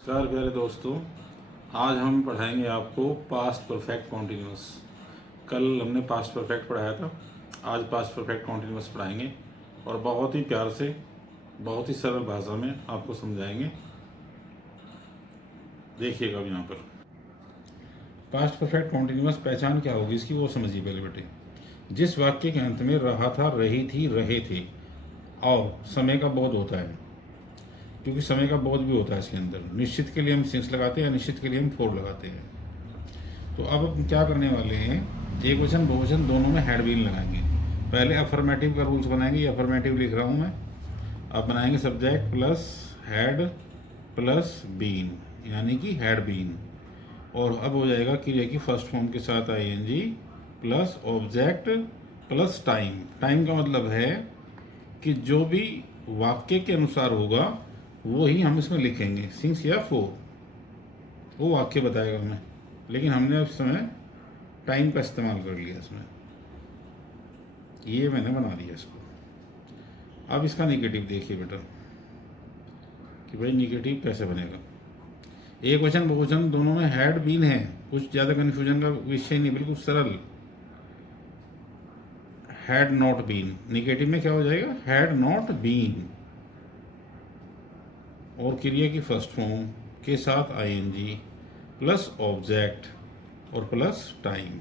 नमस्कार प्यारे दोस्तों, आज हम पढ़ाएंगे आपको पास्ट परफेक्ट कॉन्टिन्यूस। कल हमने पास्ट परफेक्ट पढ़ाया था, आज पास्ट परफेक्ट कॉन्टिन्यूस पढ़ाएंगे और बहुत ही प्यार से, बहुत ही सरल भाषा में आपको समझाएंगे। देखिएगा अब यहाँ पर पास्ट परफेक्ट कॉन्टिन्यूस पहचान क्या होगी इसकी, वो समझिए पहले बेटे। जिस वाक्य के अंत में रहा था, रही थी, रहे थे और समय का बोध होता है, क्योंकि समय का बोध भी होता है इसके अंदर। निश्चित के लिए हम सिंस लगाते हैं, अनिश्चित के लिए हम फोर लगाते हैं। तो अब हम क्या करने वाले हैं, एक वचन बहुवचन दोनों में हैड बीन लगाएंगे। पहले अफर्मेटिव का रूल्स बनाएंगे, ये अफर्मेटिव लिख रहा हूँ मैं। अब बनाएंगे subject plus had plus been, यानी कि हैड बीन। और अब हो जाएगा क्रिया की फर्स्ट फॉर्म के साथ ING plus object plus time. Time का मतलब है कि जो भी वाक्य के अनुसार होगा वो ही हम इसमें लिखेंगे, सिंस या फोर, वो वाक्य बताएगा हमें, लेकिन हमने उस समय टाइम का इस्तेमाल कर लिया इसमें। ये मैंने बना दिया इसको। अब इसका निगेटिव देखिए बेटा कि भाई निगेटिव कैसे बनेगा। एक वचन बहुवचन दोनों में हैड बीन है, कुछ ज़्यादा कन्फ्यूजन का विषय नहीं, बिल्कुल सरल। हैड नॉट बीन, निगेटिव में क्या हो जाएगा, हैड नॉट बीन। और क्रिया की फर्स्ट फॉर्म के साथ आईएनजी प्लस ऑब्जेक्ट और प्लस टाइम।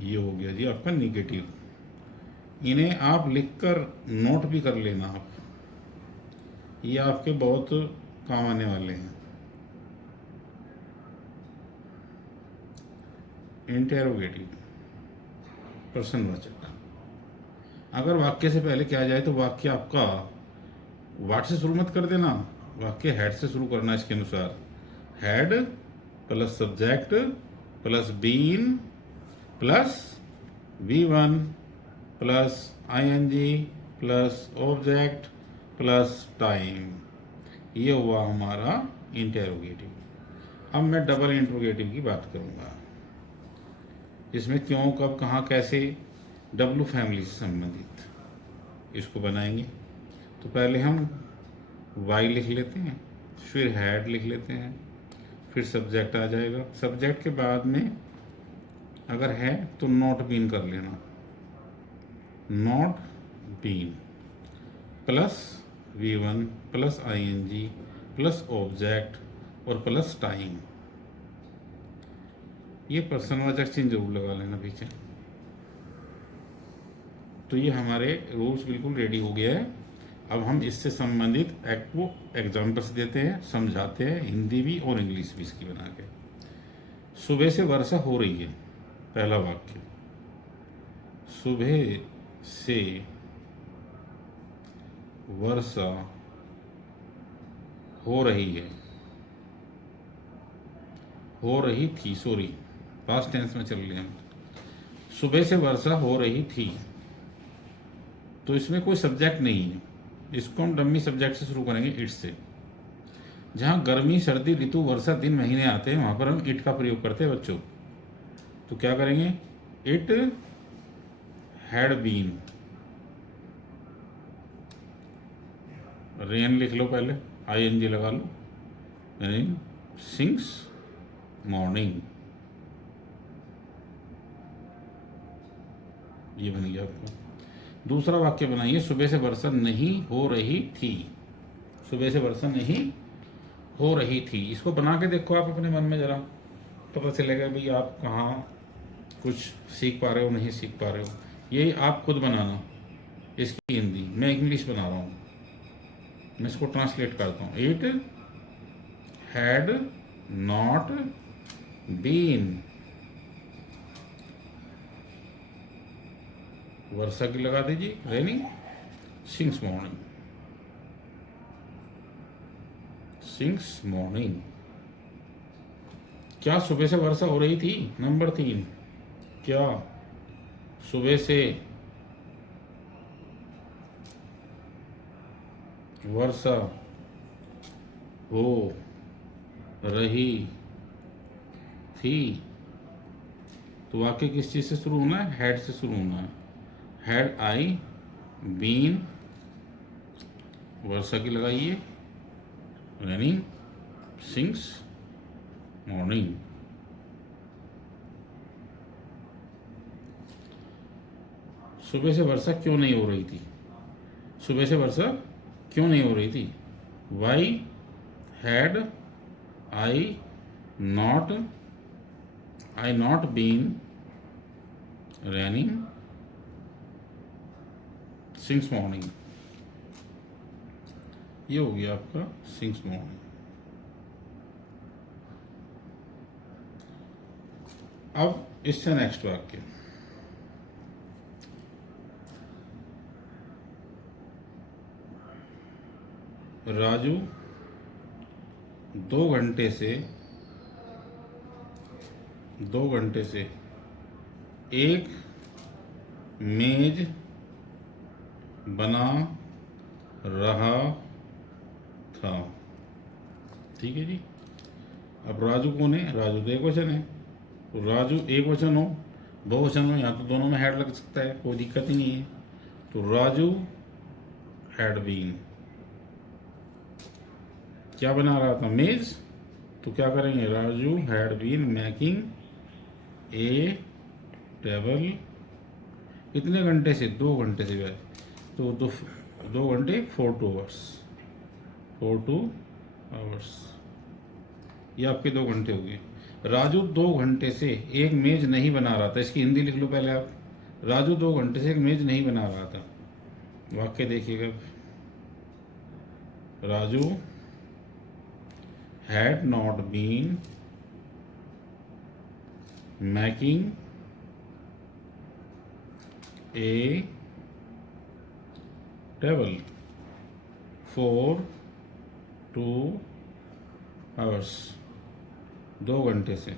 ये हो गया जी आपका निगेटिव। इन्हें आप लिखकर नोट भी कर लेना आप, ये आपके बहुत काम आने वाले हैं। इंटेरोगेटिव, प्रश्नवाचक। अगर वाक्य से पहले क्या जाए तो वाक्य आपका वाट से शुरू मत कर देना, वाक्य हैड से शुरू करना। इसके अनुसार had plus subject plus been plus V1 plus ING plus object plus time. ये हुआ हमारा इंटेरोगेटिव। अब मैं डबल इंट्रोगेटिव की बात करूंगा। इसमें क्यों, कब, कहाँ, कैसे, डब्लू फैमिली से संबंधित इसको बनाएंगे। तो पहले हम वाई लिख लेते हैं, फिर हैड लिख लेते हैं, फिर सब्जेक्ट आ जाएगा। सब्जेक्ट के बाद में अगर है तो नॉट बीन कर लेना, not been plus V1 plus ING plus object और प्लस टाइम। ये प्रश्नवाचक चिन्ह जरूर लगा लेना पीछे। तो ये हमारे रूल्स बिल्कुल रेडी हो गया है। अब हम इससे संबंधित को एग्जाम्पल्स देते हैं, समझाते हैं, हिंदी भी और इंग्लिश भी इसकी बना के। सुबह से वर्षा हो रही है, पहला वाक्य। सुबह से वर्षा हो रही है, हो रही थी, सॉरी पास्ट टेंस में चल रहे हैं। सुबह से वर्षा हो रही थी, तो इसमें कोई सब्जेक्ट नहीं है, इसको हम डम्मी सब्जेक्ट से शुरू करेंगे, इट से। जहाँ गर्मी, सर्दी, ऋतु, वर्षा, दिन, महीने आते हैं वहाँ पर हम इट का प्रयोग करते हैं बच्चों। तो क्या करेंगे, इट हैड बीन। रेन लिख लो पहले, आईएनजी लगा लो, यानी सिंस मॉर्निंग। ये बन गया आपका। दूसरा वाक्य बनाइए, सुबह से वर्षा नहीं हो रही थी। सुबह से वर्षा नहीं हो रही थी, इसको बना के देखो आप अपने मन में, जरा पता चलेगा भाई आप कहाँ कुछ सीख पा रहे हो, नहीं सीख पा रहे हो। यही आप खुद बनाना। इसकी हिंदी मैं इंग्लिश बना रहा हूँ, मैं इसको ट्रांसलेट करता हूँ। इट हैड नॉट बीन, वर्षा की लगा दीजिए, raining, since morning, since morning. क्या सुबह से वर्षा हो रही थी, नंबर 3। क्या सुबह से वर्षा हो रही थी। तो वाक्य किस चीज से शुरू होना है, हैड से शुरू होना है। हैड आई बीन वर्षा की लगाइए, रनिंग सिंस मॉर्निंग। सुबह से वर्षा क्यों नहीं हो रही थी? सुबह से वर्षा क्यों नहीं हो रही थी? Why had I not been running since morning. ये हो गया आपका सिंस मॉर्निंग। अब इससे नेक्स्ट वाक्य, राजू 2 घंटे से एक मेज बना रहा था। ठीक है जी। अब राजू कौन है? राजू तो एक वचन है, तो राजू एक वचन हो बहुवचन हो, यहाँ तो दोनों में हैड लग सकता है, कोई दिक्कत ही नहीं है। तो राजू हैड बीन, क्या बना रहा था? मेज। तो क्या करेंगे? Raju had been making a table. कितने घंटे से? 2 घंटे से। गए तो 2 घंटे 4 2 आवर्स। ये आपके 2 घंटे हो गए। राजू 2 घंटे से एक मेज नहीं बना रहा था। इसकी हिंदी लिख लो पहले आप। राजू 2 घंटे से एक मेज नहीं बना रहा था। वाक्य देखिएगा, Raju had not been making a table for 2 hours. 2 घंटे से।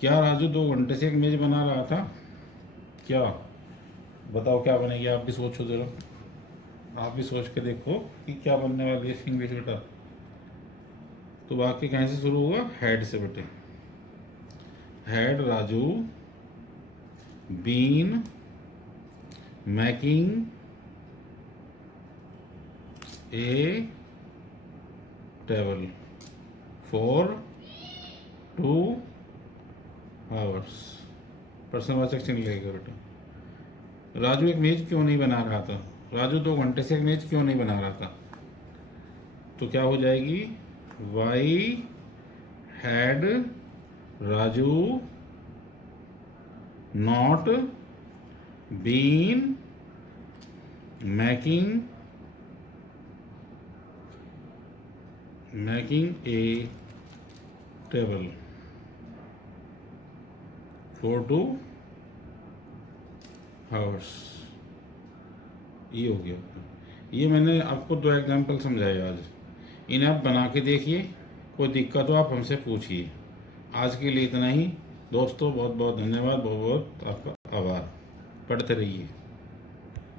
क्या राजू 2 घंटे से एक मेज बना रहा था? क्या बताओ क्या बनेगी? आप भी सोचो जरा, आप भी सोच के देखो कि क्या बनने वाली है इंग्लिश बेटा। तो वाक्य कहाँ से शुरू होगा? हैड से बेटे। Had Raju been making a table for 2 hours. प्रश्नवाचक चिन्ह लगेगा बेटा। राजू एक मेज क्यों नहीं बना रहा था? राजू 2 घंटे से एक मेज क्यों नहीं बना रहा था? तो क्या हो जाएगी? Why had Raju not been making a table for 2 hours. ये हो गया। ये मैंने आपको 2 एग्जाम्पल समझाए आज। इन्हें आप बना के देखिए, कोई दिक्कत हो आप हमसे पूछिए। आज के लिए इतना ही दोस्तों। बहुत बहुत धन्यवाद, बहुत बहुत आपका आभार। पढ़ते रहिए।